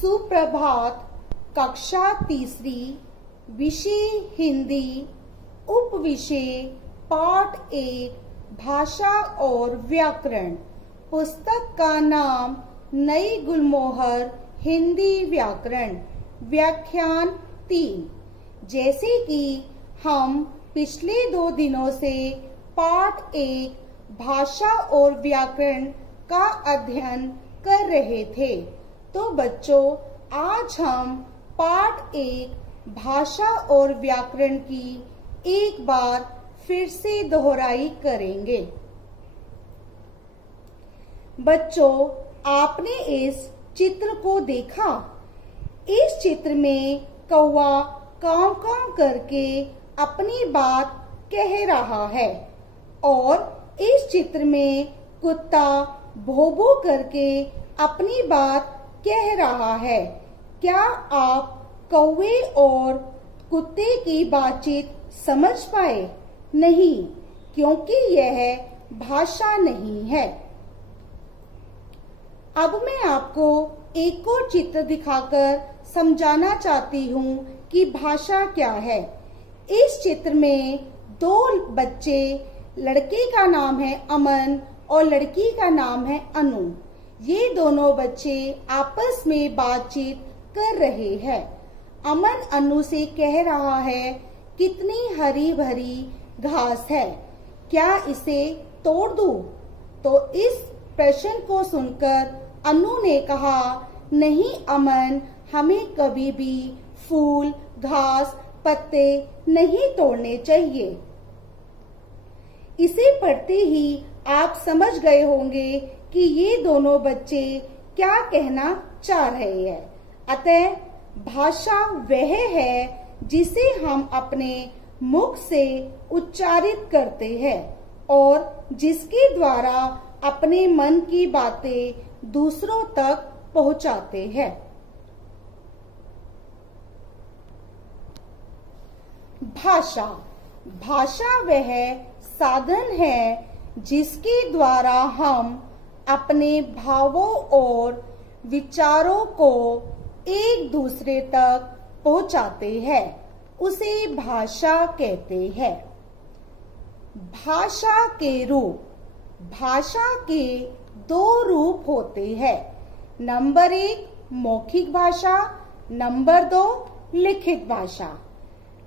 सुप्रभात। कक्षा तीसरी, विषय हिंदी, उपविषय पाठ 1, भाषा और व्याकरण। पुस्तक का नाम नई गुलमोहर हिंदी व्याकरण, व्याख्यान 3। जैसे कि हम पिछले 2 दिनों से पाठ 1, भाषा और व्याकरण का अध्ययन कर रहे थे, तो बच्चों आज हम पाठ 1, भाषा और व्याकरण की एक बार फिर से दोहराई करेंगे। बच्चों, आपने इस चित्र को देखा? इस चित्र में कौवा काव काव करके अपनी बात कह रहा है और इस चित्र में कुत्ता भो भो करके अपनी बात कह रहा है। क्या आप कौवे और कुत्ते की बातचीत समझ पाए? नहीं, क्योंकि यह भाषा नहीं है। अब मैं आपको एक और चित्र दिखाकर समझाना चाहती हूँ कि भाषा क्या है। इस चित्र में 2 बच्चे, लड़के का नाम है अमन और लड़की का नाम है अनु। ये दोनों बच्चे आपस में बातचीत कर रहे हैं। अमन अनु से कह रहा है, कितनी हरी भरी घास है, क्या इसे तोड़ दूं? तो इस प्रश्न को सुनकर अनु ने कहा, नहीं अमन, हमें कभी भी फूल, घास, पत्ते नहीं तोड़ने चाहिए। इसे पढ़ते ही आप समझ गए होंगे कि ये दोनों बच्चे क्या कहना चाह रहे हैं। अतः भाषा वह है जिसे हम अपने मुख से उच्चारित करते हैं और जिसके द्वारा अपने मन की बातें दूसरों तक पहुंचाते हैं। भाषा, भाषा वह साधन है जिसके द्वारा हम अपने भावों और विचारों को एक दूसरे तक पहुंचाते हैं, उसे भाषा कहते हैं। भाषा के रूप, भाषा के 2 रूप होते हैं। नंबर 1 मौखिक भाषा, नंबर 2 लिखित भाषा।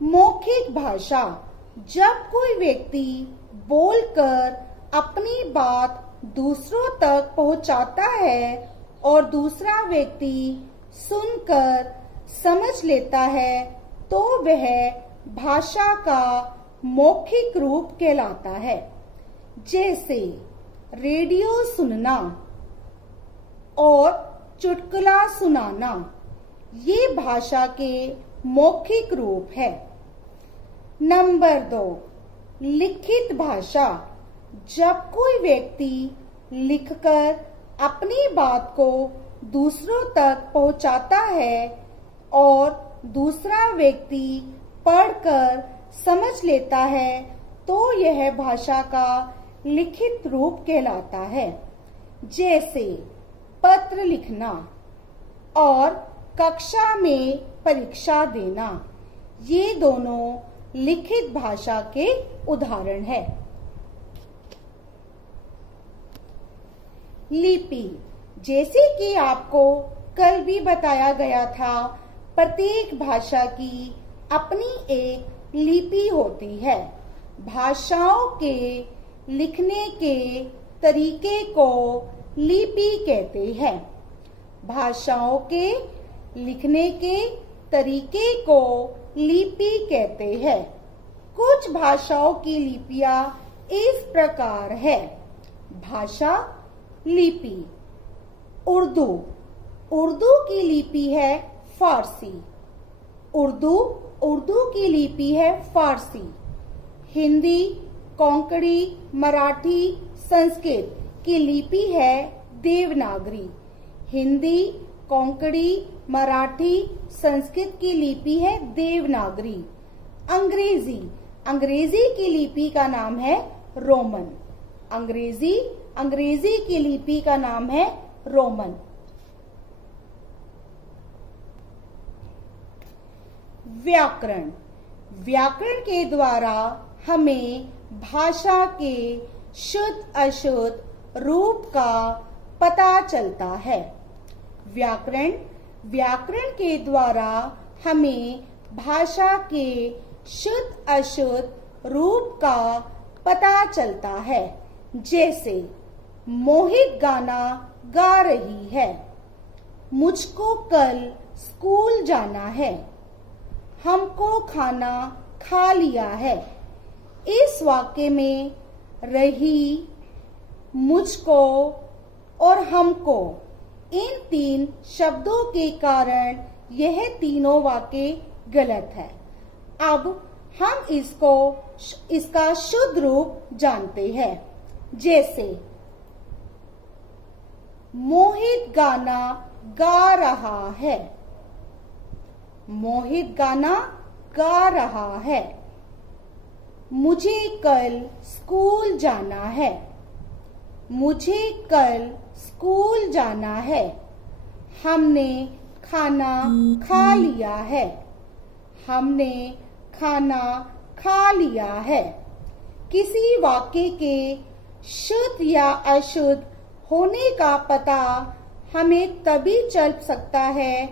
मौखिक भाषा, जब कोई व्यक्ति बोलकर अपनी बात दूसरों तक पहुंचाता है और दूसरा व्यक्ति सुनकर समझ लेता है, तो वह भाषा का मौखिक रूप कहलाता है। जैसे रेडियो सुनना और चुटकुला सुनाना, ये भाषा के मौखिक रूप है। नंबर 2 लिखित भाषा, जब कोई व्यक्ति लिखकर अपनी बात को दूसरों तक पहुंचाता है और दूसरा व्यक्ति पढ़कर समझ लेता है, तो यह भाषा का लिखित रूप कहलाता है। जैसे पत्र लिखना और कक्षा में परीक्षा देना, ये दोनों लिखित भाषा के उदाहरण हैं। लिपि, जैसे कि आपको कल भी बताया गया था, प्रत्येक भाषा की अपनी एक लिपि होती है। भाषाओं के लिखने के तरीके को लिपि कहते हैं। भाषाओं के लिखने के तरीके को लिपि कहते हैं। कुछ भाषाओं की लिपियां इस प्रकार है। भाषा लिपि, उर्दू, उर्दू की लिपि है फारसी। उर्दू की लिपि है फारसी। हिंदी, कोंकणी, मराठी, संस्कृत की लिपि है देवनागरी। हिंदी, कोंकणी, मराठी, संस्कृत की लिपि है देवनागरी। अंग्रेजी, अंग्रेजी की लिपि का नाम है रोमन। अंग्रेजी की लिपि का नाम है रोमन। व्याकरण। व्याकरण के द्वारा हमें भाषा के शुद्ध अशुद्ध रूप का पता चलता है। व्याकरण के द्वारा हमें भाषा के शुद्ध अशुद्ध रूप का पता चलता है। जैसे मोहित गाना गा रही है, मुझको कल स्कूल जाना है, हमको खाना खा लिया है। इस वाक्य में रही, मुझको और हमको, इन 3 शब्दों के कारण यह तीनों वाक्य गलत है। अब हम इसका शुद्ध रूप जानते हैं। जैसे मोहित गाना गा रहा है, मोहित गाना गा रहा है। मुझे कल स्कूल जाना है, मुझे कल स्कूल जाना है। हमने खाना खा लिया है, हमने खाना खा लिया है। किसी वाक्य के शुद्ध या अशुद्ध होने का पता हमें तभी चल सकता है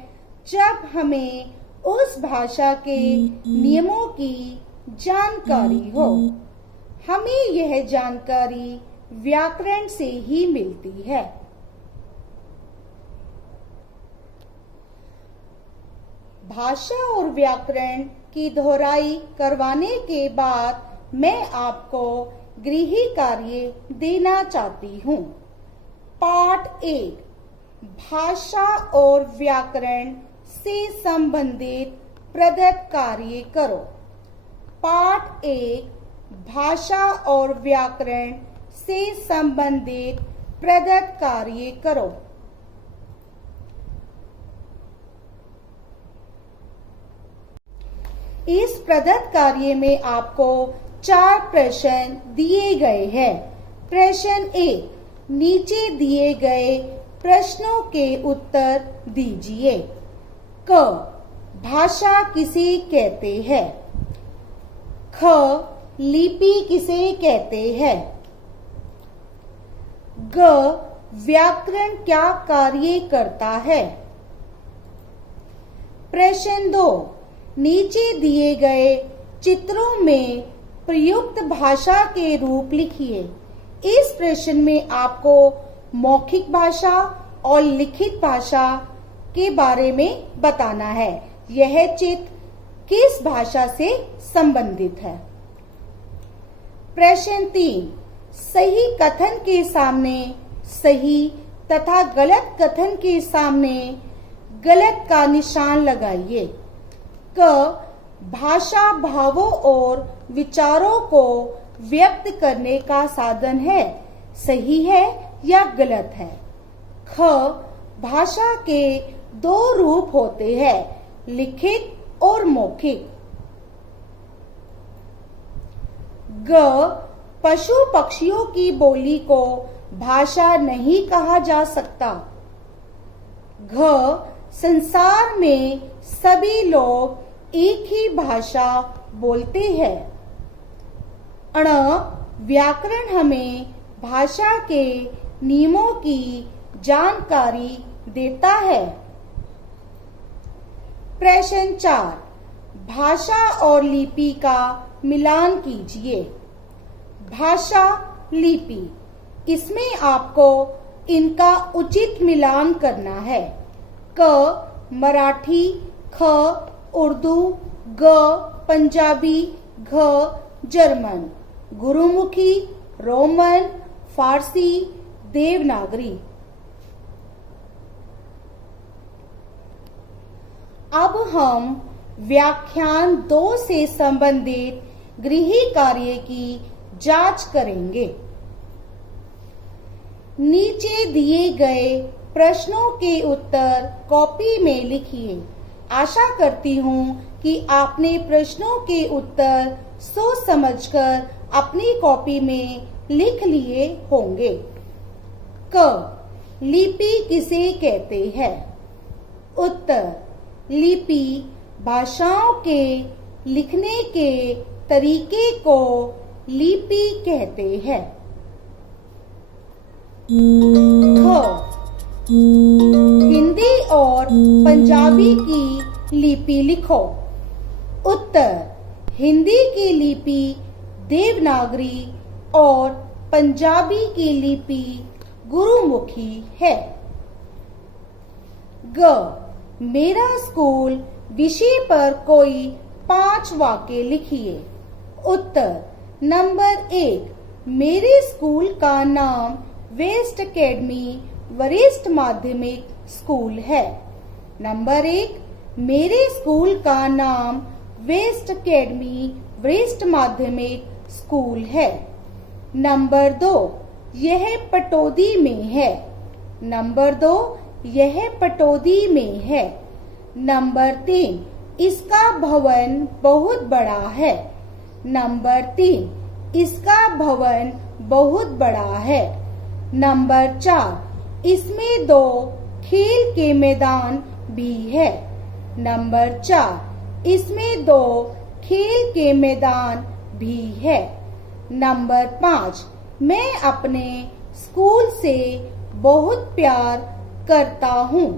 जब हमें उस भाषा के नियमों की जानकारी हो। हमें यह जानकारी व्याकरण से ही मिलती है। भाषा और व्याकरण की दोहराई करवाने के बाद मैं आपको गृह कार्य देना चाहती हूँ। पाठ 1, भाषा और व्याकरण से संबंधित प्रदत्त कार्य करो। पाठ 1, भाषा और व्याकरण से संबंधित प्रदत्त कार्य करो। इस प्रदत्त कार्य में आपको 4 प्रश्न दिए गए हैं। प्रश्न 1, नीचे दिए गए प्रश्नों के उत्तर दीजिए। क, भाषा किसे कहते हैं? ख, लिपि किसे कहते हैं? ग, व्याकरण क्या कार्य करता है? प्रश्न 2, नीचे दिए गए चित्रों में प्रयुक्त भाषा के रूप लिखिए। इस प्रश्न में आपको मौखिक भाषा और लिखित भाषा के बारे में बताना है। यह चित्र किस भाषा से संबंधित है? प्रश्न 3, सही कथन के सामने सही तथा गलत कथन के सामने गलत का निशान लगाइए। क, भाषा भावों और विचारों को व्यक्त करने का साधन है, सही है या गलत है? ख, भाषा के 2 रूप होते हैं, लिखित और मौखिक। ग, पशु पक्षियों की बोली को भाषा नहीं कहा जा सकता। घ, संसार में सभी लोग एक ही भाषा बोलते हैं। अण, व्याकरण हमें भाषा के नियमों की जानकारी देता है। प्रश्न 4, भाषा और लिपि का मिलान कीजिए। भाषा, लिपि, इसमें आपको इनका उचित मिलान करना है। क, मराठी, ख, उर्दू, ग, पंजाबी, घ, जर्मन, गुरुमुखी, रोमन, फारसी, देवनागरी। अब हम व्याख्यान 2 से संबंधित गृह कार्य की जांच करेंगे। नीचे दिए गए प्रश्नों के उत्तर कॉपी में लिखिए। आशा करती हूँ कि आपने प्रश्नों के उत्तर सोच समझकर अपनी कॉपी में लिख लिए होंगे। क, लिपि किसे कहते हैं? उत्तर, लिपि भाषाओं के लिखने के तरीके को लिपि कहते हैं। ख, हिंदी और पंजाबी की लिपि लिखो। उत्तर, हिंदी की लिपि देवनागरी और पंजाबी की लिपि गुरुमुखी है। ग, मेरा स्कूल विषय पर कोई 5 वाक्य लिखिए। उत्तर, नंबर 1, मेरे स्कूल का नाम वेस्ट एकेडमी वरिष्ठ माध्यमिक स्कूल है। नंबर 1, मेरे स्कूल का नाम वेस्ट एकेडमी वरिष्ठ माध्यमिक स्कूल है। नंबर 2, यह पटौदी में है। नंबर 2, यह पटौदी में है। नंबर 3, इसका भवन बहुत बड़ा है। नंबर 3, इसका भवन बहुत बड़ा है। नंबर 4, इसमें 2 खेल के मैदान भी है। नंबर 4, इसमें 2 खेल के मैदान भी है। नंबर 5, मैं अपने स्कूल से बहुत प्यार करता हूँ।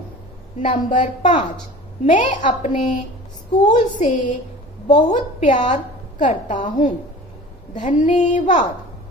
नंबर 5, मैं अपने स्कूल से बहुत प्यार करता हूँ। धन्यवाद।